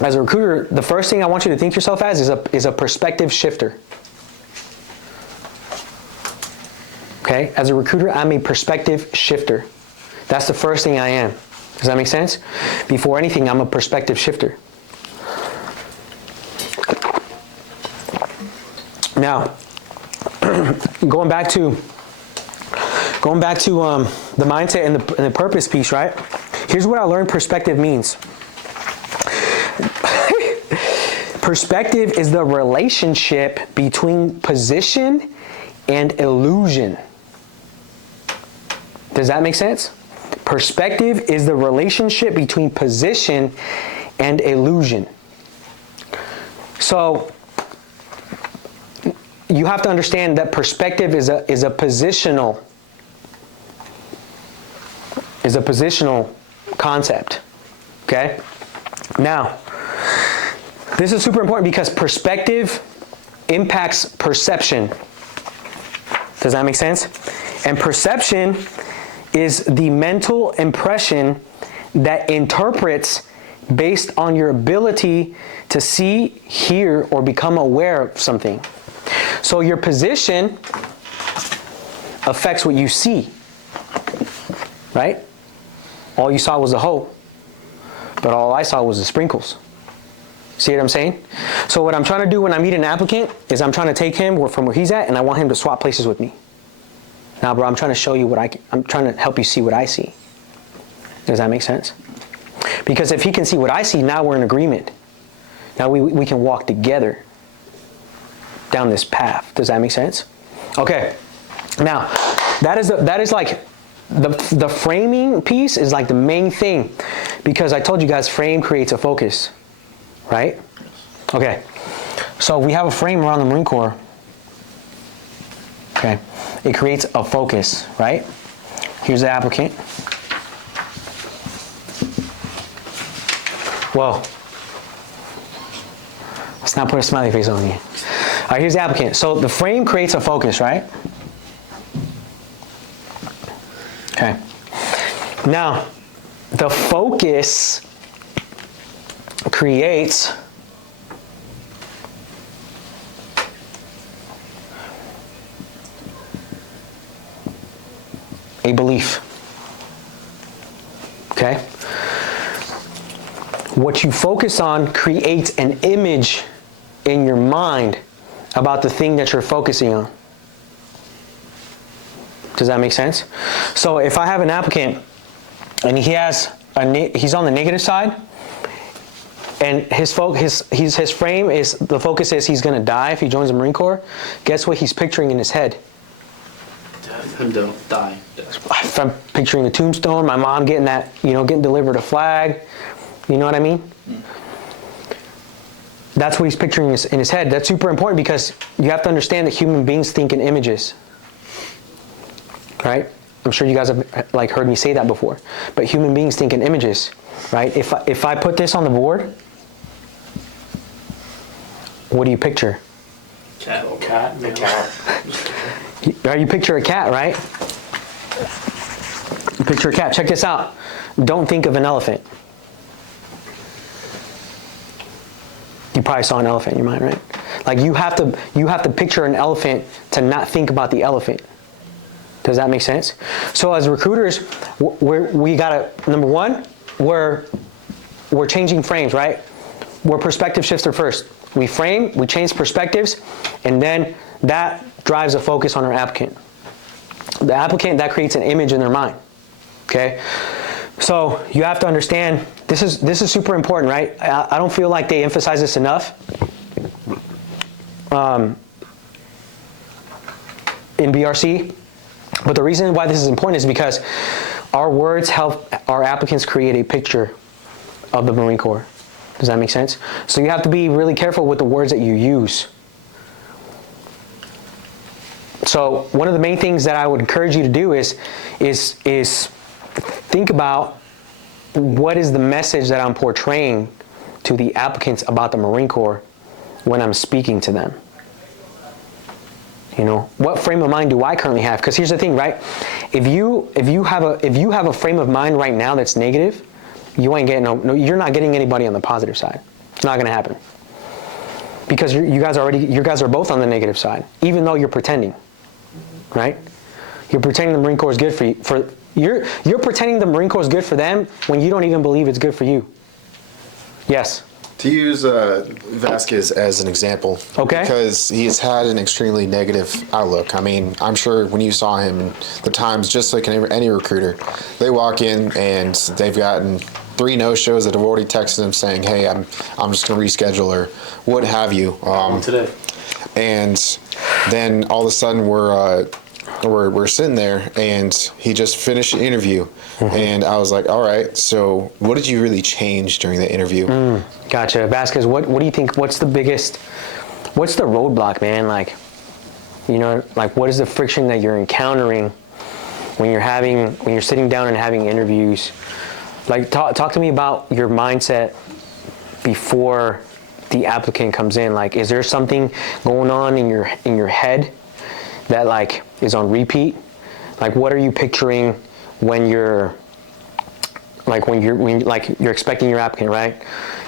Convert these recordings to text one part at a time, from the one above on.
as a recruiter, the first thing I want you to think yourself as is a perspective shifter. Okay? As a recruiter, I'm a perspective shifter. That's the first thing I am. Does that make sense? Before anything, I'm a perspective shifter. Now, going back to the mindset and the purpose piece, right? Here's what I learned perspective means. Perspective is the relationship between position and illusion. Does that make sense? Perspective is the relationship between position and illusion. So you have to understand that perspective is a positional concept. Okay? Now, this is super important because perspective impacts perception. Does that make sense? And perception is the mental impression that interprets based on your ability to see, hear, or become aware of something. So your position affects what you see, right? All you saw was the hoe, but all I saw was the sprinkles. See what I'm saying? So what I'm trying to do when I meet an applicant is I'm trying to take him from where he's at and I want him to swap places with me. Now, bro, I'm trying to show you I'm trying to help you see what I see. Does that make sense? Because if he can see what I see, now we're in agreement. Now we can walk together down this path. Does that make sense? Okay. Now, that is like the framing piece is like the main thing, because I told you guys frame creates a focus, right? Okay. So we have a frame around the Marine Corps. Okay. It creates a focus, right? Here's the applicant. Whoa. Let's not put a smiley face on you. All right, here's the applicant. So the frame creates a focus, right? Okay. Now, the focus creates a belief. Okay? What you focus on creates an image in your mind about the thing that you're focusing on. Does that make sense? So if I have an applicant and he's on the negative side, and his frame is, the focus is he's going to die if he joins the Marine Corps, guess what he's picturing in his head? Him don't die. I'm picturing a tombstone, my mom getting delivered a flag. You know what I mean? That's what he's picturing in his head. That's super important because you have to understand that human beings think in images. Right? I'm sure you guys have heard me say that before. But human beings think in images. Right? If I put this on the board, what do you picture? Cat. The cat. You picture a cat, right? You picture a cat. Check this out. Don't think of an elephant. You probably saw an elephant in your mind, right? Like you have to picture an elephant to not think about the elephant. Does that make sense? So as recruiters, we gotta, number one, we're changing frames, right? We're perspective shifter first. We frame, we change perspectives, and then that drives a focus on our applicant. The applicant, that creates an image in their mind. Okay? So you have to understand, this is super important, right? I don't feel like they emphasize this enough. In BRC. But the reason why this is important is because our words help our applicants create a picture of the Marine Corps. Does that make sense? So you have to be really careful with the words that you use. So one of the main things that I would encourage you to do is think about what is the message that I'm portraying to the applicants about the Marine Corps when I'm speaking to them. You know, what frame of mind do I currently have? Because here's the thing, right? If you have a frame of mind right now that's negative, you ain't getting you're not getting anybody on the positive side. It's not going to happen. Because you guys are both on the negative side, even though you're pretending, right? You're pretending the Marine Corps is good for you. You're pretending the Marine Corps is good for them when you don't even believe it's good for you. Yes. To use Vasquez as an example, Okay. because he has had an extremely negative outlook. I mean, I'm sure when you saw him, the times, just like any recruiter, they walk in and they've gotten 3 no-shows that have already texted him saying, "Hey, I'm just going to reschedule," or what have you. Today. And then all of a sudden we're sitting there and he just finished the interview. And I was like, all right, so what did you really change during the interview? Gotcha. Vasquez, what do you think, what's the roadblock, man? Like, what is the friction that you're encountering when you're sitting down and having interviews? Like, talk to me about your mindset before the applicant comes in. Like, is there something going on in your head that like is on repeat? Like, what are you picturing when you're expecting your applicant, right?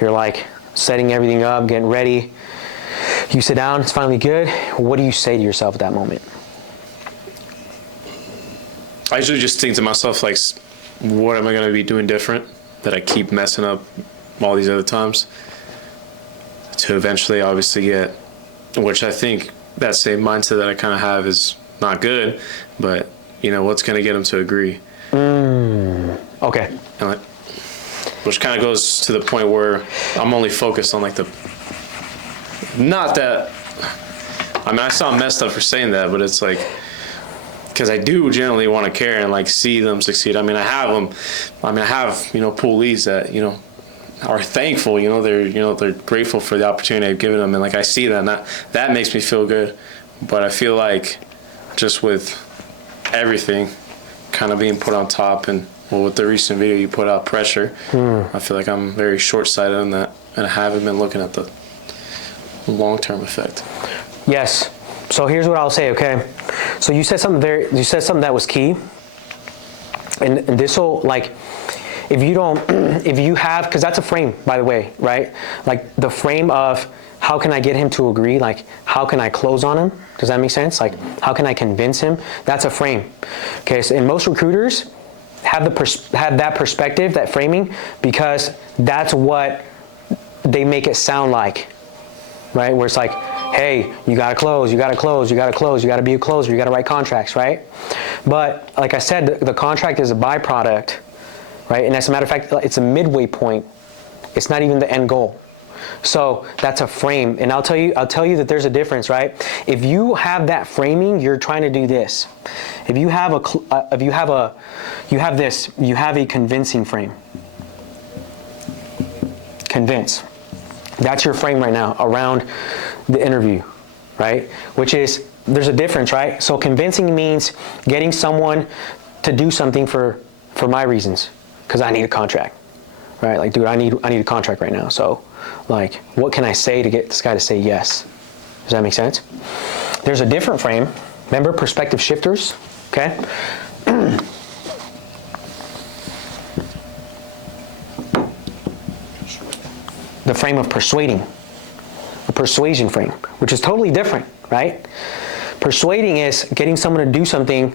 You're like setting everything up, getting ready. You sit down, it's finally good. What do you say to yourself at that moment? I usually just think to myself, like, what am I going to be doing different that I keep messing up all these other times to eventually obviously get, which I think that same mindset that I kind of have is not good, but what's going to get them to agree. Okay. And which kind of goes to the point where I'm only focused on like not that, I mean, I sound messed up for saying that, but it's like, because I do generally want to care and like see them succeed. I mean, I have them. I mean, I have, pool leads that, are thankful, they're grateful for the opportunity I've given them. And like, I see that, and that makes me feel good. But I feel like just with everything kind of being put on top, and with the recent video you put out, pressure, I feel like I'm very short-sighted on that, and I haven't been looking at the long-term effect. Yes. So here's what I'll say, okay? So you said something that was key. And this will, like, if you have, because that's a frame, by the way, right? Like the frame of how can I get him to agree? Like, how can I close on him? Does that make sense? Like, how can I convince him? That's a frame. Okay, so and most recruiters have that perspective, that framing, because that's what they make it sound like, right? Where it's like, hey, you gotta close, you gotta close, you gotta close, you gotta be a closer, you gotta write contracts, right? But like I said, the contract is a byproduct, right? And as a matter of fact, it's a midway point. It's not even the end goal. So that's a frame, and I'll tell you that there's a difference, right? If you have that framing, you're trying to do this. If you have a convincing frame. Convince. That's your frame right now around the interview, right? Which is, there's a difference, right? So convincing means getting someone to do something for my reasons, because I need a contract, right? Like, dude, I need a contract right now. So, like, what can I say to get this guy to say yes? Does that make sense? There's a different frame. Remember perspective shifters, okay? The frame of persuading, a persuasion frame, which is totally different, right? Persuading is getting someone to do something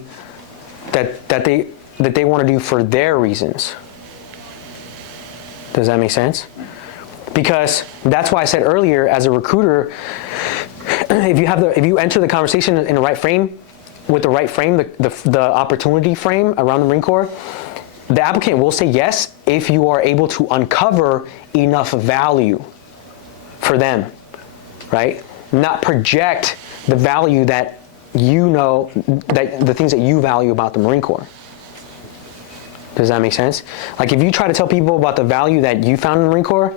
that they want to do for their reasons. Does that make sense? Because that's why I said earlier, as a recruiter, if you enter the conversation in the right frame, with the right frame, the opportunity frame around the Marine Corps, the applicant will say yes if you are able to uncover enough value for them, right? Not project the value that that the things that you value about the Marine Corps. Does that make sense? Like, if you try to tell people about the value that you found in the Marine Corps,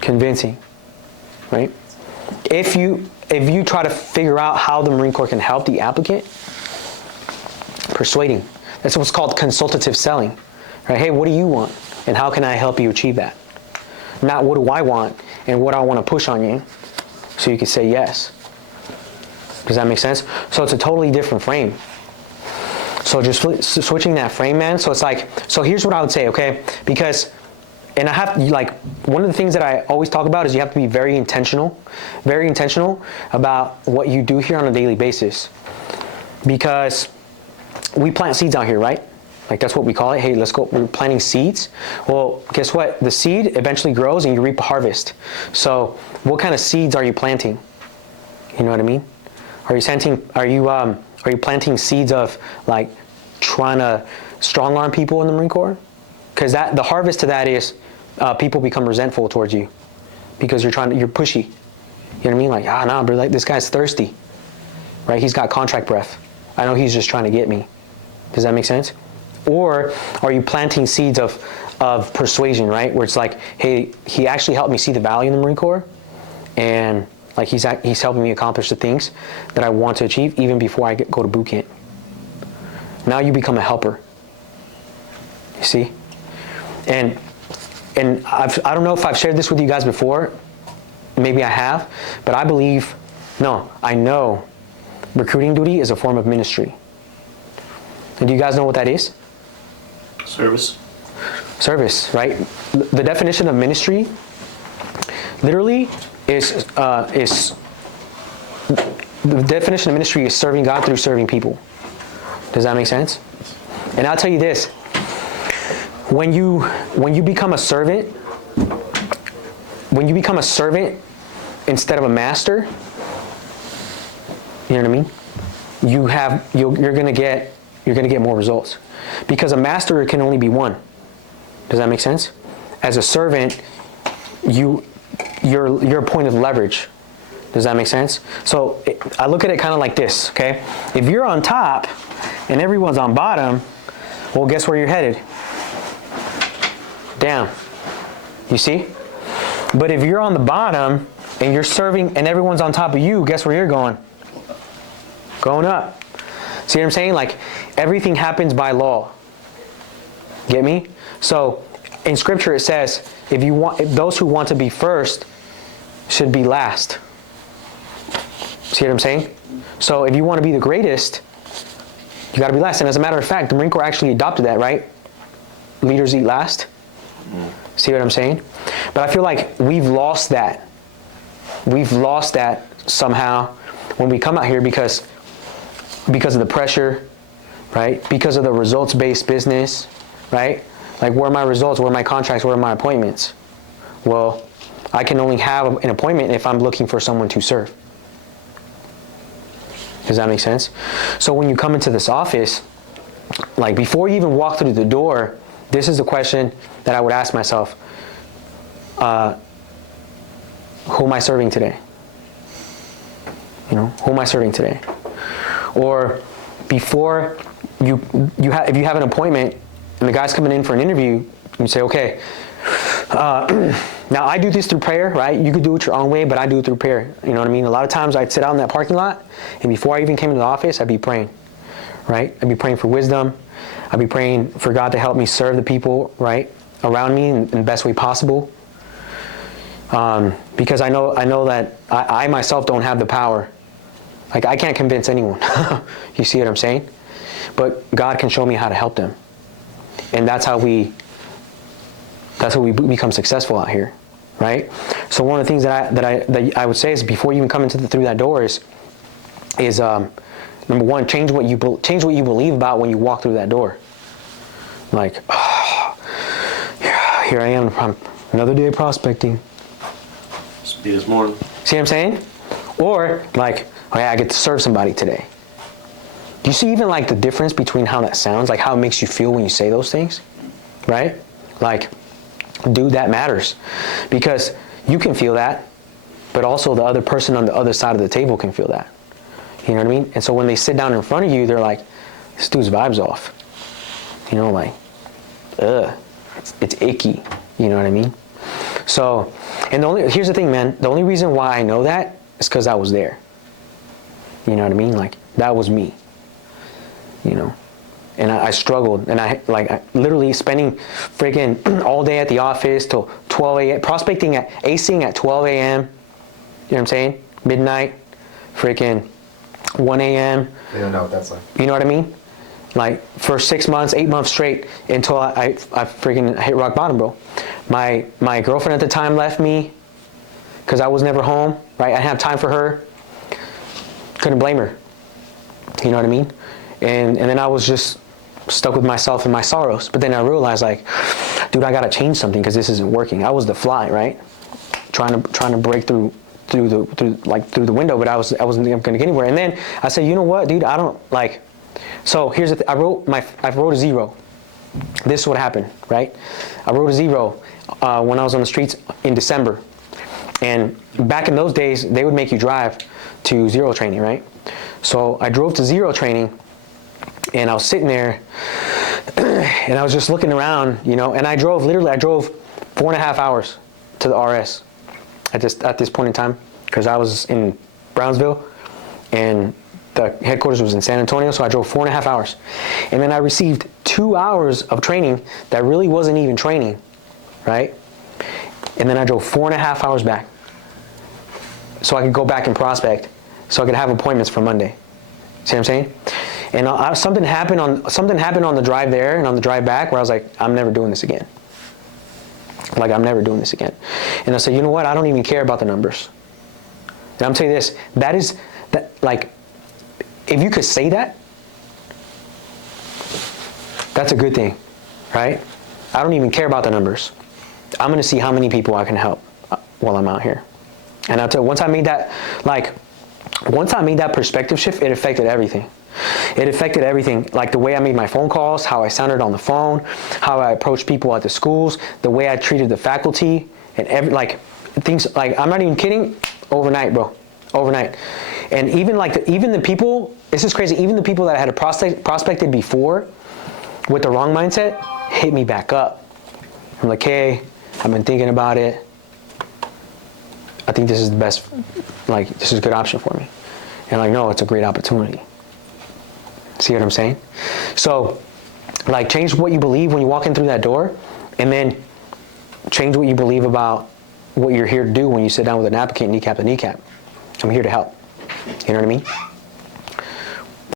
convincing, right? If you try to figure out how the Marine Corps can help the applicant, persuading. That's what's called consultative selling, right? Hey, what do you want, and how can I help you achieve that? Not what do I want and what I want to push on you, so you can say yes. Does that make sense? So it's a totally different frame. So just switching that frame, man. So it's like, so here's what I would say, okay? Because and I have like one of the things that I always talk about is you have to be very intentional about what you do here on a daily basis, because we plant seeds out here, right? Like that's what we call it. Hey, let's go. We're planting seeds. Well, guess what? The seed eventually grows and you reap a harvest. So, what kind of seeds are you planting? You know what I mean? Are you planting seeds of like trying to strong arm people in the Marine Corps? Because the harvest to that is people become resentful towards you because you're pushy. You know what I mean? Like, nah, bro, like this guy's thirsty, right? He's got contract breath. I know he's just trying to get me. Does that make sense? Or are you planting seeds of persuasion, right? Where it's like, hey, he actually helped me see the value in the Marine Corps, and like he's helping me accomplish the things that I want to achieve even before I go to boot camp. Now you become a helper. You see? And I don't know if I've shared this with you guys before. Maybe I have, but I know recruiting duty is a form of ministry. And do you guys know what that is? Service, right? The definition of ministry literally is the definition of ministry is serving God through serving people. Does that make sense? And I'll tell you this: when you become a servant, instead of a master, you know what I mean? You're gonna get more results, because a master can only be one. Does that make sense? As a servant, you're a point of leverage. Does that make sense? So I look at it kind of like this, okay? If you're on top and everyone's on bottom, well, guess where you're headed? Down. You see? But if you're on the bottom and you're serving and everyone's on top of you, guess where you're going? Going up. See what I'm saying? Like, everything happens by law. Get me? So in Scripture it says, if those who want to be first should be last. See what I'm saying? So if you want to be the greatest, you got to be last. And as a matter of fact, the Marine Corps actually adopted that, right? Leaders eat last. See what I'm saying? But I feel like we've lost that. We've lost that somehow when we come out here because of the pressure, right? Because of the results-based business, right? Like, where are my results? Where are my contracts? Where are my appointments? Well, I can only have an appointment if I'm looking for someone to serve. Does that make sense? So when you come into this office, like before you even walk through the door, this is the question that I would ask myself. Who am I serving today? You know, who am I serving today? Or before if you have an appointment and the guy's coming in for an interview, you say, okay, now I do this through prayer, right? You could do it your own way, but I do it through prayer. You know what I mean? A lot of times I'd sit out in that parking lot, and before I even came into the office, I'd be praying, right? I'd be praying for wisdom. I'd be praying for God to help me serve the people, right, around me in the best way possible. Because I know that I myself don't have the power. Like, I can't convince anyone. You see what I'm saying? But God can show me how to help them. And that's how we become successful out here, right? So one of the things that I would say is, before you even come through that door is number one, change what you believe about when you walk through that door. Like, here I am, another day of prospecting. Speed this morning. See what I'm saying? Or like, oh yeah, I get to serve somebody today. Do you see even like the difference between how that sounds, like how it makes you feel when you say those things, right? Like, dude, that matters, because you can feel that, but also the other person on the other side of the table can feel that. You know what I mean? And so when they sit down in front of you, they're like, this dude's vibe's off. You know, like, it's icky. You know what I mean? So, and here's the thing, man. The only reason why I know that is because I was there. You know what I mean? Like, that was me. You know? And I struggled, and I literally spending freaking all day at the office till 12 a.m. prospecting acing at 12 a.m. You know what I'm saying? Midnight, freaking 1 a.m. They don't know what that's like. You know what I mean? like for 6 months, 8 months straight until I freaking hit rock bottom, bro. My girlfriend at the time left me because I was never home, right? I didn't have time for her. Couldn't blame her. You know what I mean? And then I was just stuck with myself and my sorrows. But then I realized, like, dude, I gotta change something because this isn't working. I was the fly, right? Trying to break through the window, but I wasn't gonna get anywhere. And then I said, you know what, dude? I don't like. So here's the thing. I wrote a 0. This is what happened, right? I wrote a 0 when I was on the streets in December. And back in those days, they would make you drive to 0 training, right? So I drove to 0 training, and I was sitting there, and I was just looking around, you know, and I drove 4.5 hours to the RS at this point in time, because I was in Brownsville, and the headquarters was in San Antonio, so I drove 4.5 hours. And then I received 2 hours of training that really wasn't even training, right? And then I drove 4.5 hours back so I could go back and prospect, so I could have appointments for Monday. See what I'm saying? And something happened on the drive there and on the drive back where I was like, I'm never doing this again. Like, I'm never doing this again. And I said, you know what? I don't even care about the numbers. And I'm telling you this, like, if you could say that, that's a good thing, right? I don't even care about the numbers. I'm going to see how many people I can help while I'm out here. And I'll tell you, once I made that perspective shift, it affected everything. It affected everything, like the way I made my phone calls, how I sounded on the phone, how I approached people at the schools, the way I treated the faculty, and things like, I'm not even kidding, overnight, bro, overnight. And even the people, this is crazy, even the people that I had prospected before with the wrong mindset hit me back up. I'm like, hey, I've been thinking about it. I think this is the best, like, this is a good option for me. And like, no, it's a great opportunity. See what I'm saying? So, like, change what you believe when you walk in through that door, and then change what you believe about what you're here to do when you sit down with an applicant, kneecap to kneecap. I'm here to help. You know what I mean?